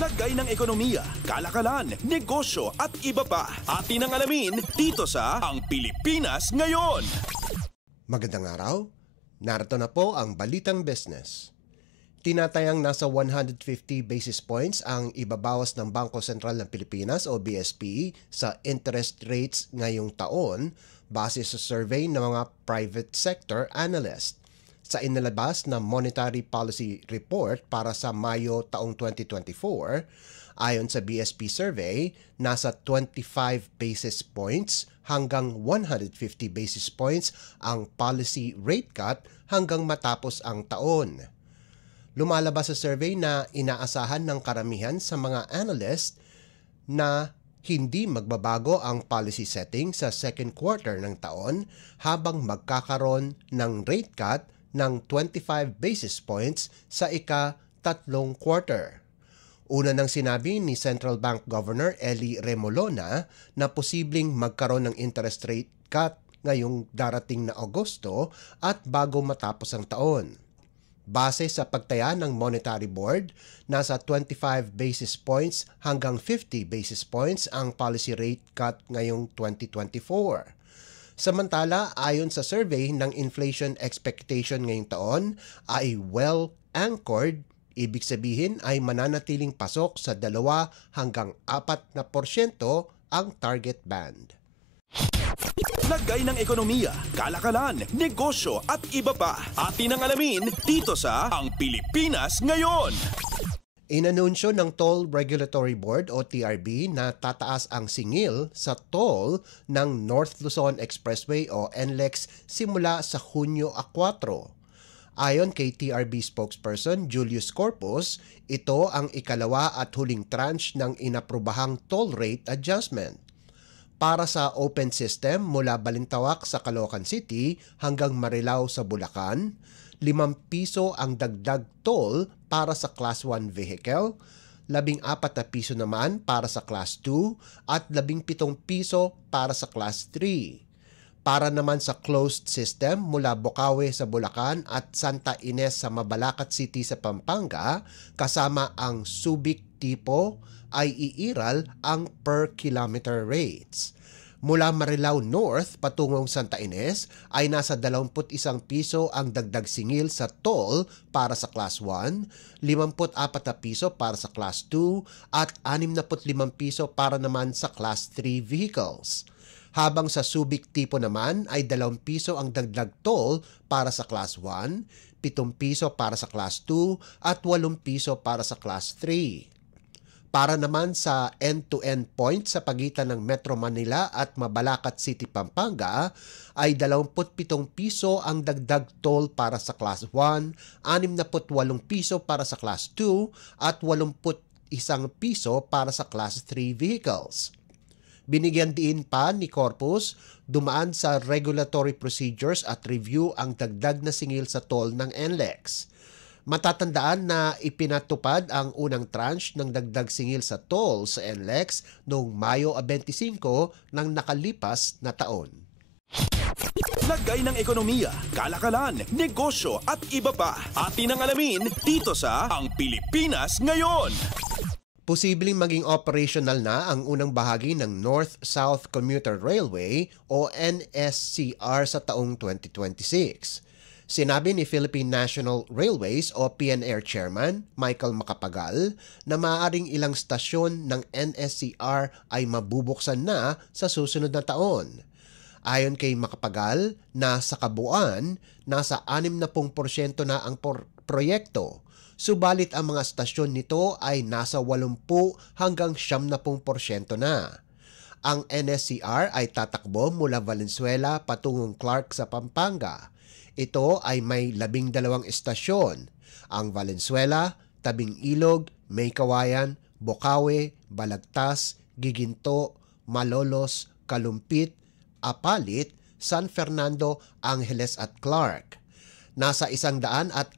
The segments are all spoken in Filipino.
Lagay ng ekonomiya, kalakalan, negosyo at iba pa. Atin ang alamin dito sa Ang Pilipinas Ngayon. Magandang araw. Narito na po ang Balitang Business. Tinatayang nasa 150 basis points ang ibabawas ng Bangko Sentral ng Pilipinas o BSP sa interest rates ngayong taon base sa survey ng mga private sector analyst. Sa inilabas na Monetary Policy Report para sa Mayo taong 2024, ayon sa BSP survey, nasa 25 basis points hanggang 150 basis points ang policy rate cut hanggang matapos ang taon. Lumalabas sa survey na inaasahan ng karamihan sa mga analyst na hindi magbabago ang policy setting sa second quarter ng taon habang magkakaroon ng rate cut ng 25 basis points sa ika-tatlong quarter. Una nang sinabi ni Central Bank Governor Ellie Remolona na posibleng magkaroon ng interest rate cut ngayong darating na Agosto at bago matapos ang taon. Base sa pagtaya ng Monetary Board, nasa 25 basis points hanggang 50 basis points ang policy rate cut ngayong 2024. Samantala, ayon sa survey ng inflation expectation ngayong taon ay well-anchored, ibig sabihin ay mananatiling pasok sa 2 hanggang 4% ang target band. Lagay ng ekonomiya, kalakalan, negosyo at iba pa. Atin ang alamin dito sa Ang Pilipinas Ngayon. Inanunsyo ng Toll Regulatory Board o TRB na tataas ang singil sa toll ng North Luzon Expressway o NLEX simula sa Hunyo 4. Ayon kay TRB spokesperson Julius Corpus, ito ang ikalawa at huling tranche ng inaprubahang toll rate adjustment. Para sa open system mula Balintawak sa Caloocan City hanggang Marilao sa Bulacan, 5 piso ang dagdag toll para sa Class 1 vehicle, 14 na piso naman para sa Class 2 at 17 piso para sa Class 3. Para naman sa closed system mula Bocaue sa Bulacan at Santa Ines sa Mabalacat City sa Pampanga, kasama ang Subic tipo, ay iiral ang per kilometer rates. Mula Marilao North patungong Santa Ines ay nasa 21 piso ang dagdag singil sa toll para sa Class 1, 54 na piso para sa Class 2 at 65 piso para naman sa Class 3 vehicles. Habang sa Subic tipo naman ay 2 piso ang dagdag toll para sa Class 1, 7 piso para sa Class 2 at 8 piso para sa Class 3. Para naman sa end-to-end point sa pagitan ng Metro Manila at Mabalacat City, Pampanga ay 27 piso ang dagdag toll para sa Class 1, 68 piso para sa Class 2 at 81 piso para sa Class 3 vehicles. Binigyan din pa ni Corpus, dumaan sa regulatory procedures at review ang dagdag na singil sa toll ng NLEX. Matatandaan na ipinatupad ang unang tranche ng dagdag singil sa toll sa NLEX noong Mayo 25 ng nakalipas na taon. Lagay ng ekonomiya, kalakalan, negosyo at iba pa. Atin ang alamin dito sa Ang Pilipinas Ngayon. Posibleng maging operational na ang unang bahagi ng North-South Commuter Railway o NSCR sa taong 2026. Sinabi ni Philippine National Railways o PNR Chairman Michael Macapagal na maaaring ilang stasyon ng NSCR ay mabubuksan na sa susunod na taon. Ayon kay Macapagal na sa kabuuan, nasa 60% na ang proyekto. Subalit ang mga stasyon nito ay nasa 80 hanggang 70% na. Ang NSCR ay tatakbo mula Valenzuela patungong Clark sa Pampanga. Ito ay may 12 estasyon, ang Valenzuela, Tabing Ilog, May Kawayan, Bocaue, Balagtas, Giginto, Malolos, Kalumpit, Apalit, San Fernando, Angeles at Clark. Nasa 147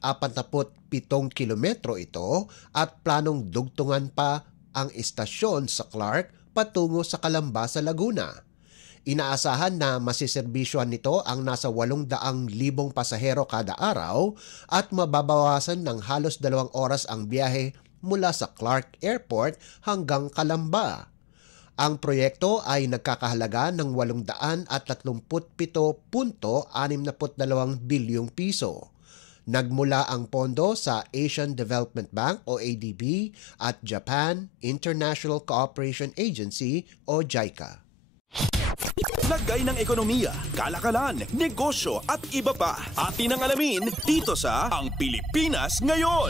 kilometro ito at planong dugtungan pa ang istasyon sa Clark patungo sa Calamba sa Laguna. Inaasahan na masiserbisyuhan nito ang nasa 800,000 pasahero kada araw at mababawasan ng halos 2 oras ang biyahe mula sa Clark Airport hanggang Calamba. Ang proyekto ay nagkakahalaga ng 837.62 bilyong piso. Nagmula ang pondo sa Asian Development Bank o ADB at Japan International Cooperation Agency o JICA. Lagay ng ekonomiya, kalakalan, negosyo at iba pa. Atin ang alamin dito sa Ang Pilipinas Ngayon.